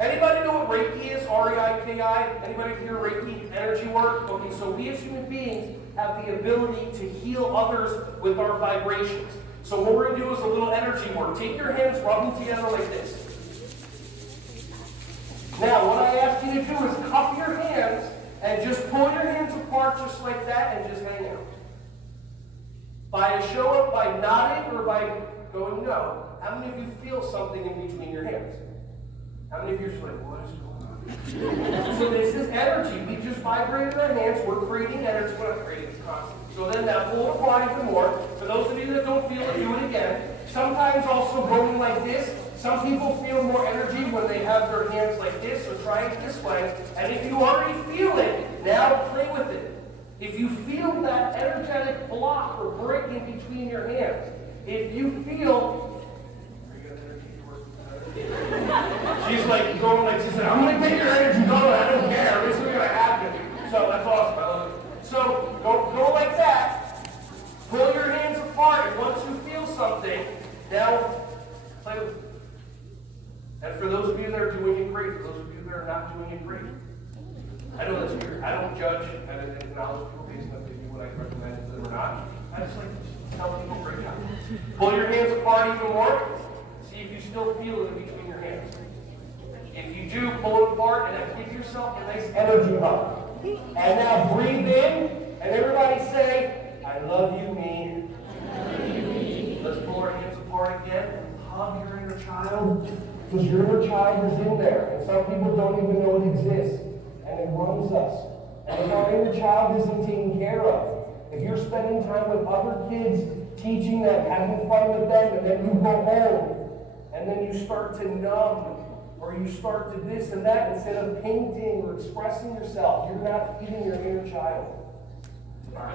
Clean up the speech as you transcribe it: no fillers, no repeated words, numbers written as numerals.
Anybody know what Reiki is? R-E-I-K-I? Anybody hear Reiki energy work? Okay, so we as human beings have the ability to heal others with our vibrations. So what we're going to do is a little energy work. Take your hands, rub them together like this. Now, what I ask you to do is cup your hands and just pull your hands apart just like that and just hang out. By a show of, by nodding or by going no, how many of you feel something in between your hands? How many of you are just like, what is going on? So this is energy. We just vibrated our hands. We're creating energy. We're not creating, it's constant. So then now pull it apart even more. For those of you that don't feel it, do it again. Sometimes also going like this. Some people feel more energy when they have their hands like this, so try it this way. And if you already feel it, now play with it. If you feel that energetic block or break in between your hands, if you feel... She's like going like, she said, I'm going to get your energy going, I don't care, this is going to happen. So that's awesome, I love it. So go like that, pull your hands apart, and once you feel something, now play with it. And for those of you that are doing it great, for those of you that are not doing it great, I know that's weird. I don't judge and acknowledge people based on if they do what I recommend to them or not. I just like to tell people great job. Pull your hands apart even more. See if you still feel it in between your hands. If you do, pull it apart and then give yourself a nice energy hug. And now breathe in and everybody say, I love you, me. Let's pull our hands apart again and hug your inner child. Because your inner child is in there. And some people don't even know it exists. And it runs us. And if our inner child isn't taken care of, if you're spending time with other kids, teaching them, having fun with them, and then you go home, and then you start to numb, or you start to this and that, instead of painting or expressing yourself, you're not feeding your inner child. All right?